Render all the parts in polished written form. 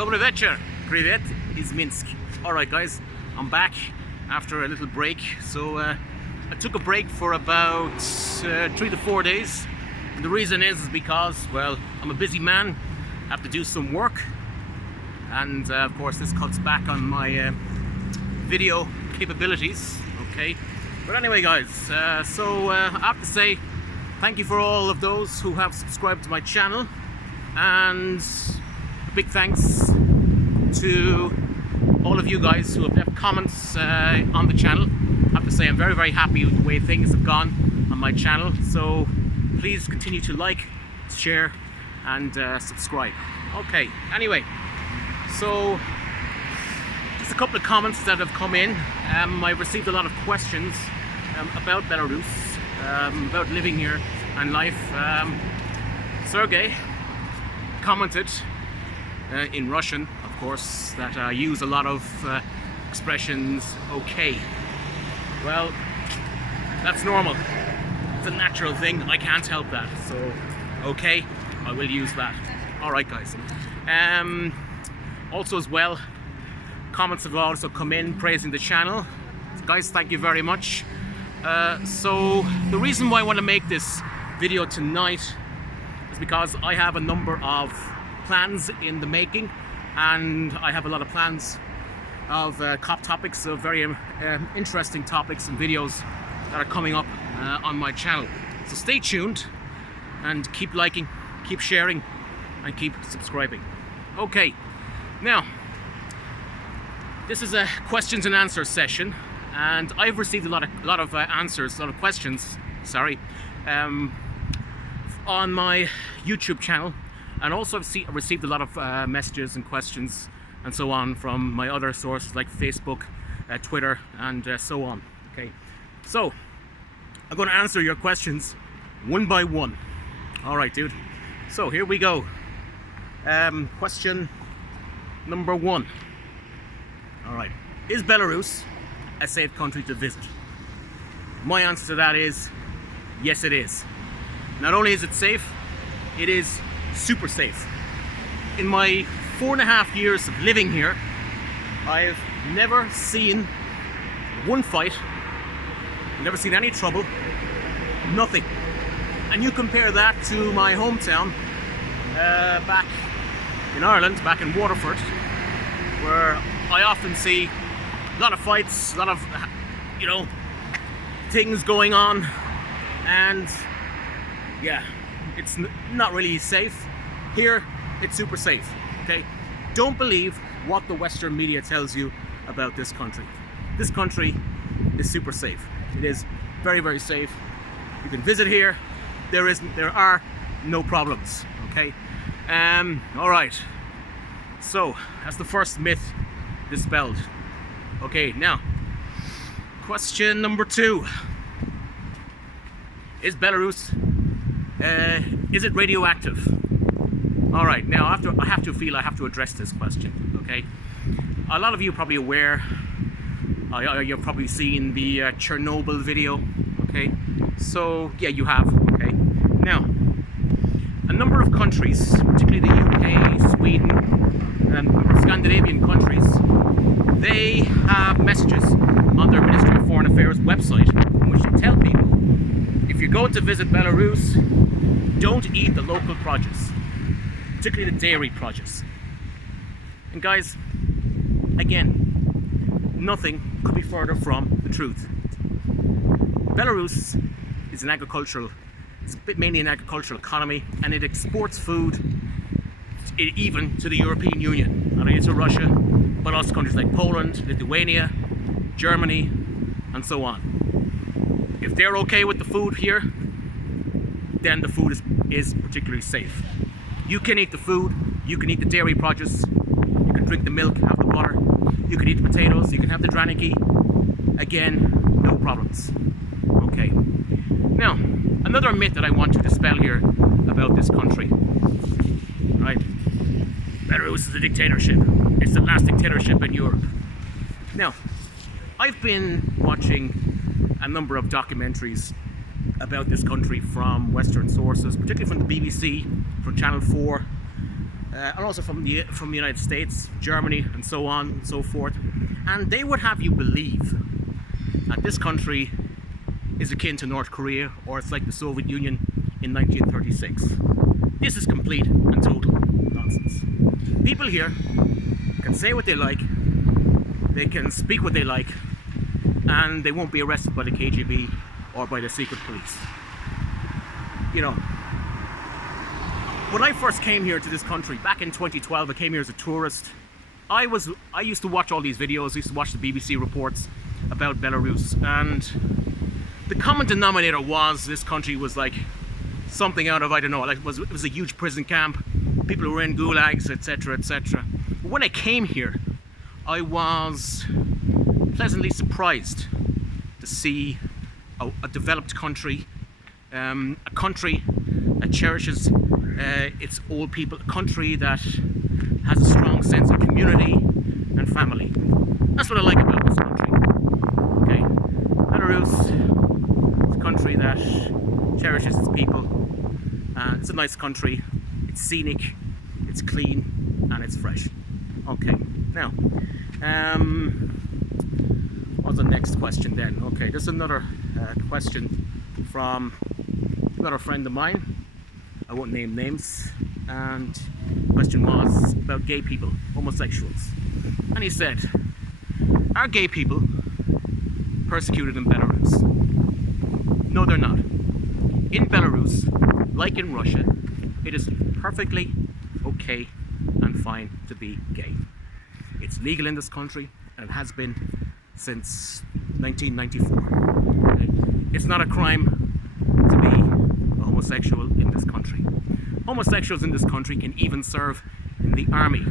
Dobry wieczór, Privet is Minsk. Alright guys, I'm back after a little break. So I took a break for about 3 to 4 days. And the reason is because, well, I'm a busy man, I have to do some work. And of course this cuts back on my video capabilities, okay? But anyway guys, I have to say thank you for all of those who have subscribed to my channel. And a big thanks to all of you guys who have left comments on the channel. I have to say I'm very, very happy with the way things have gone on my channel. So please continue to like, share and subscribe. Okay, anyway, so just a couple of comments that have come in. I've received a lot of questions about Belarus, about living here and life. Sergey commented in Russian, of course, that I use a lot of expressions okay. Well, that's normal. It's a natural thing. I can't help that. So, okay, I will use that. All right, guys. Also, as well, comments have also come in praising the channel. Guys, thank you very much. So, the reason why I want to make this video tonight is because I have a number of plans in the making, and I have a lot of plans of topics, of very interesting topics and videos that are coming up on my channel. So stay tuned and keep liking, keep sharing and keep subscribing. Okay, now this is a questions and answers session, and I've received a lot of answers, a lot of questions, sorry, on my YouTube channel, and also I've received a lot of messages and questions and so on from my other sources like Facebook, Twitter and so on. Okay, so I'm going to answer your questions one by one. Alright dude, so here we go. Question number 1. Alright, is Belarus a safe country to visit? My answer to that is yes, it is. Not only is it safe, it is super safe. In my 4.5 years of living here, I've never seen one fight, never seen any trouble, nothing. And you compare that to my hometown back in Ireland, back in Waterford, where I often see a lot of fights, a lot of, you know, things going on, and yeah, it's not really safe. Here, it's super safe, okay? Don't believe what the Western media tells you about this country. This country is super safe. It is very, very safe. You can visit here. There are no problems, okay? All right. So, that's the first myth dispelled. Okay, now, question number 2. Is Belarus, is it radioactive? All right, now I have to address this question, okay? A lot of you are probably aware, you've probably seen the Chernobyl video, okay? So, yeah, you have, okay? Now, a number of countries, particularly the UK, Sweden, and a number of Scandinavian countries, they have messages on their Ministry of Foreign Affairs website in which they tell people, if you go to visit Belarus, don't eat the local produce, particularly the dairy produce. And guys, again, nothing could be further from the truth. Belarus is mainly an agricultural economy, and it exports food even to the European Union, not only to Russia, but also countries like Poland, Lithuania, Germany, and so on. If they're okay with the food here, then the food is particularly safe. You can eat the food, you can eat the dairy produce, you can drink the milk, have the butter, you can eat the potatoes, you can have the draniki. Again, no problems. Okay. Now, another myth that I want to dispel here about this country. Right? Belarus is a dictatorship. It's the last dictatorship in Europe. Now, I've been watching a number of documentaries about this country from Western sources, particularly from the BBC, from Channel 4, and also from the United States, Germany, and so on and so forth. And they would have you believe that this country is akin to North Korea, or it's like the Soviet Union in 1936. This is complete and total nonsense. People here can say what they like, they can speak what they like, and they won't be arrested by the KGB or by the secret police. You know, when I first came here to this country back in 2012, I came here as a tourist. I used to watch all these videos, I used to watch the BBC reports about Belarus, and the common denominator was this country was like something out of, I don't know, like it was a huge prison camp, people who were in gulags, etc, etc. But when I came here, I was pleasantly surprised to see a developed country, a country that cherishes its old people, a country that has a strong sense of community and family. That's what I like about this country. Okay, Belarus is a country that cherishes its people. It's a nice country. It's scenic, it's clean, and it's fresh. Okay, now, what's the next question then? Okay, there's another question from another friend of mine. I won't name names, and the question was about gay people, homosexuals. And he said, are gay people persecuted in Belarus? No, they're not. In Belarus, like in Russia, it is perfectly okay and fine to be gay. It's legal in this country, and it has been since 1994. Okay? It's not a crime to be a homosexual in this country. Homosexuals in this country can even serve in the army.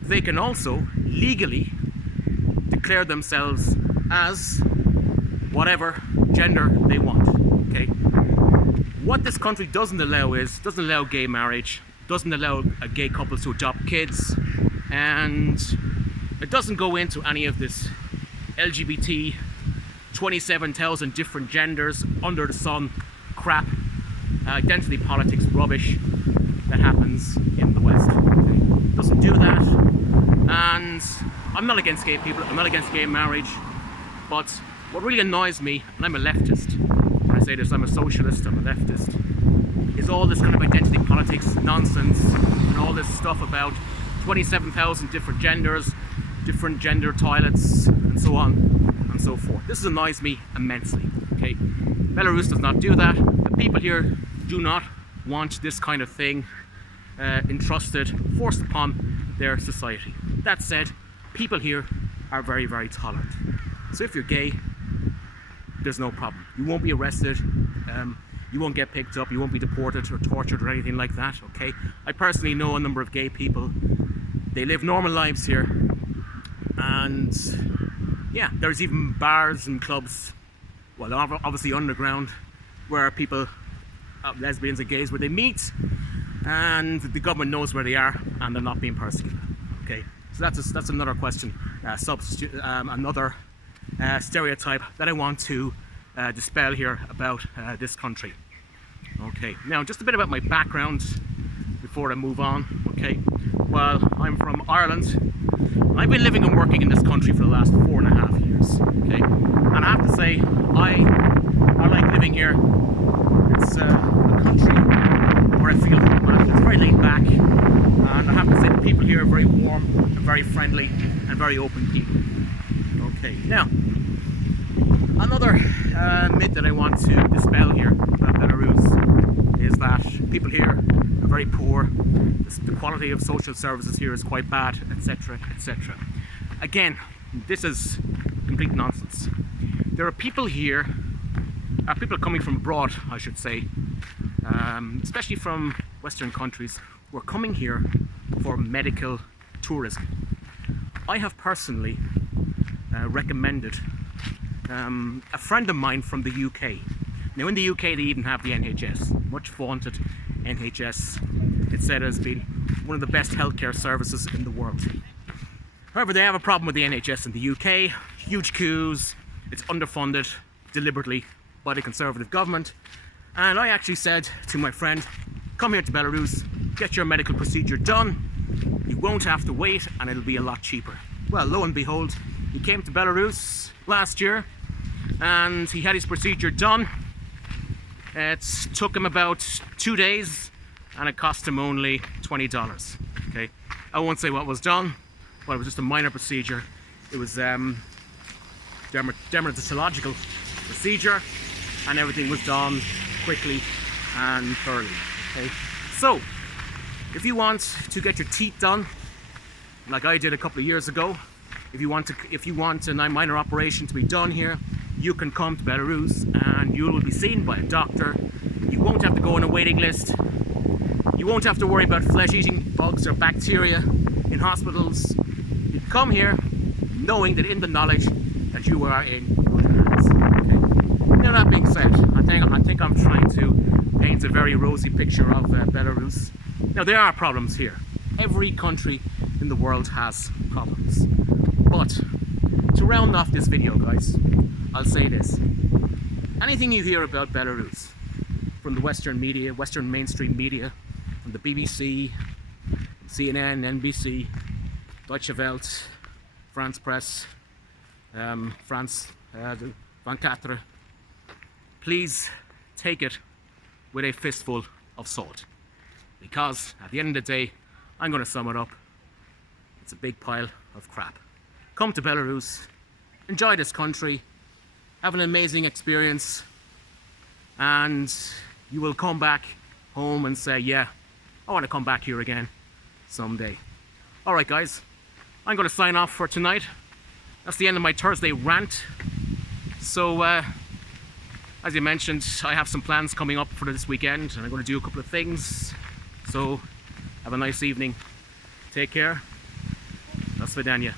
They can also legally declare themselves as whatever gender they want. Okay? What this country doesn't allow gay marriage, doesn't allow gay couples to adopt kids, and it doesn't go into any of this LGBT 27,000 different genders under the sun crap, identity politics rubbish that happens in the West. It doesn't do that, and I'm not against gay people, I'm not against gay marriage, but what really annoys me, and I'm a leftist, when I say this, I'm a socialist, I'm a leftist, is all this kind of identity politics nonsense and all this stuff about 27,000 different genders, different gender toilets, and so on and so forth. This annoys me immensely. Okay, Belarus does not do that. The people here do not want this kind of thing entrusted, forced upon their society. That said, people here are very, very tolerant. So if you're gay, there's no problem. You won't be arrested, you won't get picked up, you won't be deported or tortured or anything like that, okay? I personally know a number of gay people. They live normal lives here, and yeah, there's even bars and clubs, well, obviously underground, where people, lesbians and gays, where they meet, and the government knows where they are, and they're not being persecuted. Okay, so that's another question, another stereotype that I want to dispel here about this country. Okay, now just a bit about my background before I move on. Okay, well, I'm from Ireland. I've been living and working in this country for the last 4.5 years. Okay, and I have to say, I like living here. It's a country where I feel it's very laid back, and I have to say the people here are very warm and very friendly and very open people. Okay, now another myth that I want to dispel here about Belarus is that people here are very poor, the quality of social services here is quite bad, etc, etc. Again, this is complete nonsense. There are people here, people coming from abroad, I should say, especially from Western countries, who are coming here for medical tourism. I have personally recommended a friend of mine from the UK. Now in the UK they even have the NHS, much vaunted NHS. It's said as being one of the best healthcare services in the world. However, they have a problem with the NHS in the UK, huge queues, it's underfunded deliberately by the Conservative government. And I actually said to my friend, come here to Belarus, get your medical procedure done. You won't have to wait, and it'll be a lot cheaper. Well, lo and behold, he came to Belarus last year and he had his procedure done. It took him about 2 days and it cost him only $20. Okay, I won't say what was done, but it was just a minor procedure. It was dermatological procedure, and everything was done quickly and thoroughly. Okay, so if you want to get your teeth done, like I did a couple of years ago, if you want a minor operation to be done here, you can come to Belarus and you will be seen by a doctor. You won't have to go on a waiting list. You won't have to worry about flesh-eating bugs or bacteria in hospitals. You come here knowing that in the knowledge that you are in good hands. Okay? Now that being said, I think I'm trying to paint a very rosy picture of Belarus. Now there are problems here. Every country in the world has problems. But to round off this video, guys, I'll say this. Anything you hear about Belarus from the Western media, Western mainstream media, from the BBC, CNN, NBC, Deutsche Welt, France Press, France 24, please take it with a fistful of salt. Because at the end of the day, I'm going to sum it up. It's a big pile of crap. Come to Belarus, enjoy this country, have an amazing experience, and you will come back home and say, yeah, I want to come back here again someday. Alright guys, I'm going to sign off for tonight. That's the end of my Thursday rant. So, as you mentioned, I have some plans coming up for this weekend, and I'm going to do a couple of things. So, have a nice evening. Take care. Do svidaniya.